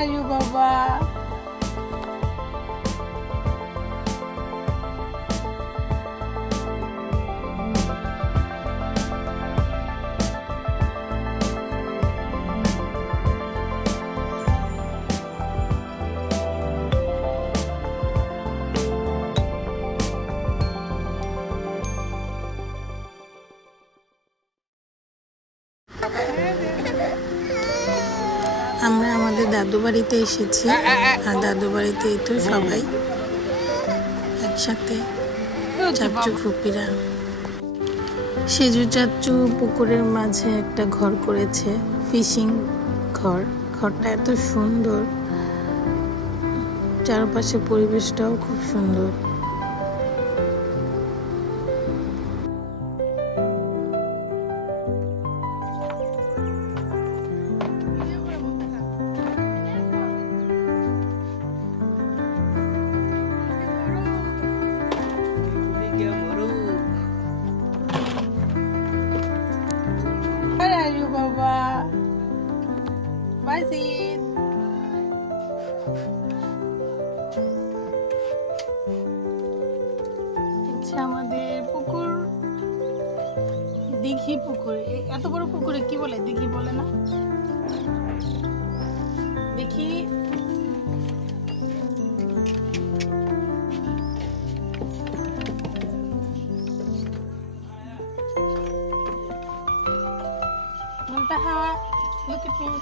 Ayo Baba. আমরা আমাদের দাদু বাড়িতে এসেছি আর দাদু বাড়িতে তো সবাই একসাথে চাচু ফুপিরা। সেজু চাচু পুকুরের মাঝে একটা ঘর করেছে, ফিশিং ঘর। ঘরটা এত সুন্দর, চারপাশে পরিবেশটাও খুব সুন্দর। Where are you, Baba? Bye, Sid. আচ্ছা, আমাদের পুকুর দিঘি পুকুর। এত বড় পুকুরে কি বলে? দিঘি বলে না? দেখি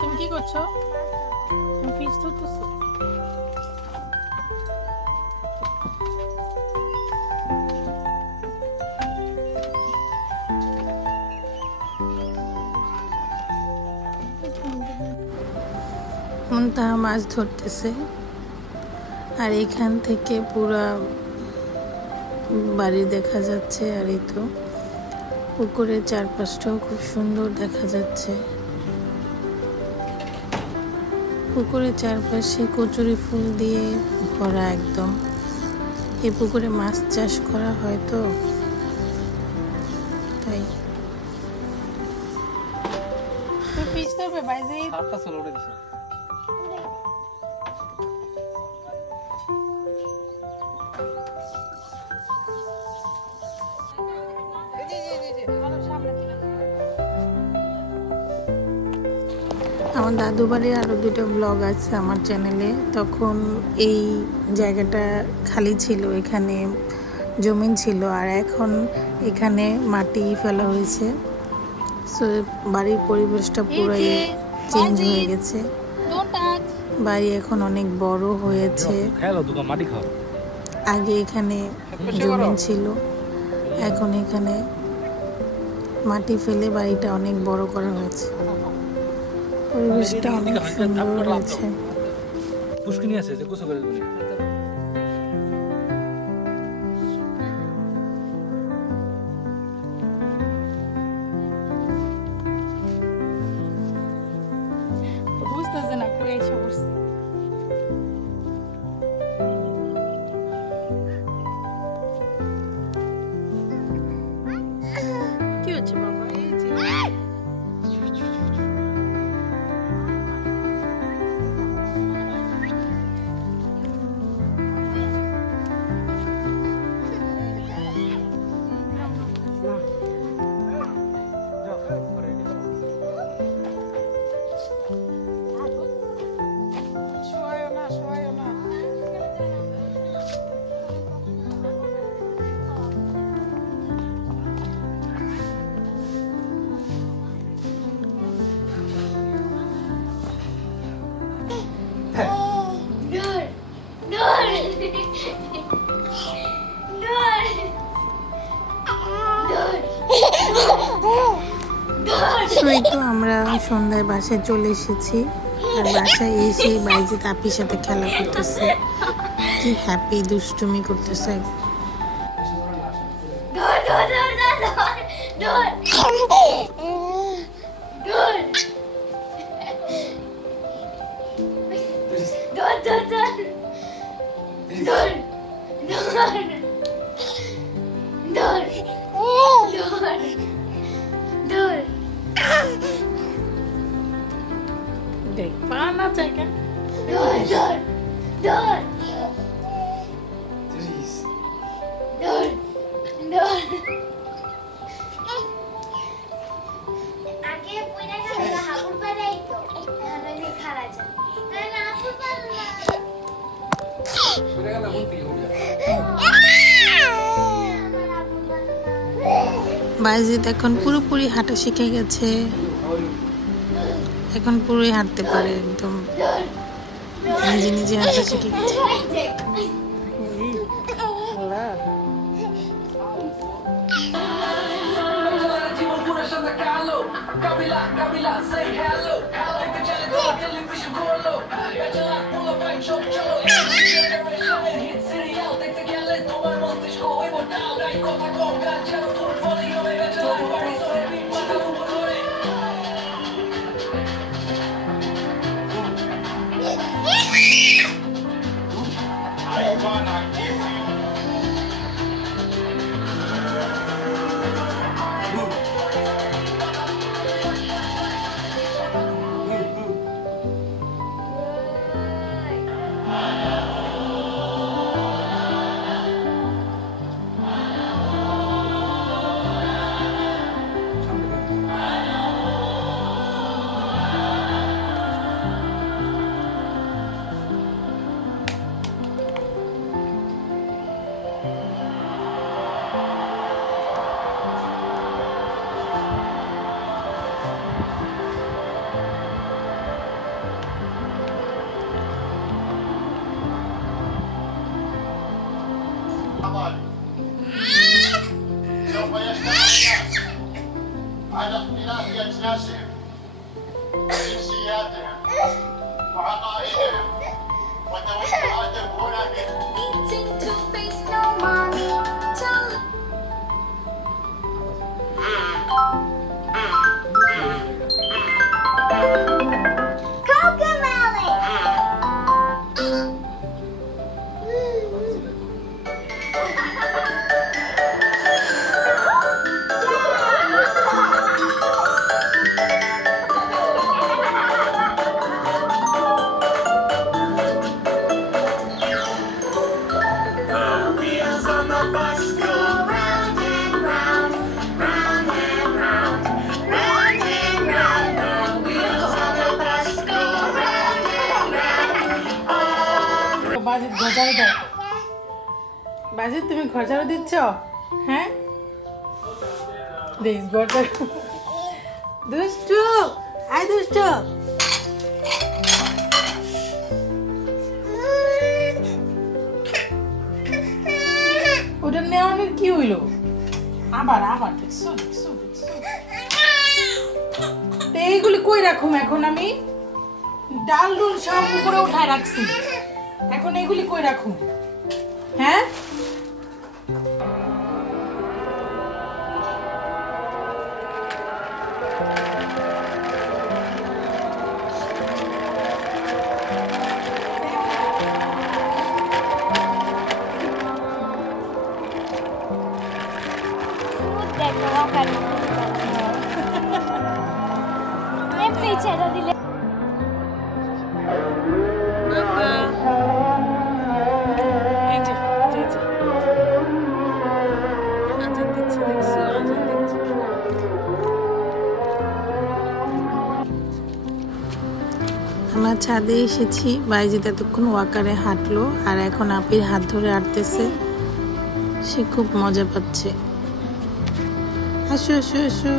তুমি কি করছো? তুমি ফিশ ধরতেছো? মুনতাহা মাছ ধরতেছে আর এখান থেকে পুরা বাড়ি দেখা যাচ্ছে। আর এই তো পুকুরের চারপাশটাও খুব সুন্দর দেখা যাচ্ছে। পুকুরের চারপাশে কচুরি ফুল দিয়ে ভরা একদম। এই পুকুরে মাছ চাষ করা হয় তো তাই। ফিশ ধরবে বাইরে? আমার দাদু বাড়ির আরো দুটো ব্লগ আছে আমার চ্যানেলে। তখন এই জায়গাটা খালি ছিল, এখানে জমিন ছিল, আর এখন এখানে মাটি ফেলা হয়েছে। সো বাড়ির পরিবেশটা পুরাই চেঞ্জ হয়ে গেছে। বাড়ি এখন অনেক বড় হয়েছে। আগে এখানে জমিন ছিল, এখন এখানে মাটি ফেলে বাড়িটা অনেক বড় করা হয়েছে। পরিবেশটা অনেক সুন্দর হয়েছে। পুষ্কিনি আছে যে গোসল করে দিবেন। বুঝতেছে না কই এসে বসছি। কি হচ্ছে বাবা? এই যে তো আমরা সন্ধ্যায় বাসায় চলে এসেছি। আর বাসায় এসে বাইজিৎ আপির সাথে খেলা করতেছে, কি হ্যাপি দুষ্টুমি করতেছে। দেখ পানা জায়গা বাইজিৎ এখন পুরোপুরি হাঁটা শিখে গেছে, এখন পুরোই হাঁটতে পারে, একদম নিজে নিজে হাঁটা শিখে গেছে। سوف يجتمع الناس على اختلاف أجناسهم وجنسياتهم وعقائدهم وتوجهاتهم বাজিৎ তুমি ঘর ঝাড়ু দিচ্ছ? হ্যাঁ দুষ্টু, আয় দুষ্টু, ওটা নেওয়ানোর কি হইলো? আবার আবার দেখছো দেখছো দেখছো। এইগুলি কই রাখুম এখন? আমি ডাল ডুল সব উপরে উঠায় রাখছি, এখন এগুলি কই রাখুম? হ্যাঁ আমরা ছাদে এসেছি। বাইজিৎ এতক্ষণ ওয়াকারে হাঁটলো আর এখন আপির হাত ধরে হাঁটতেছে, সে খুব মজা পাচ্ছে। আসো আসো আসো।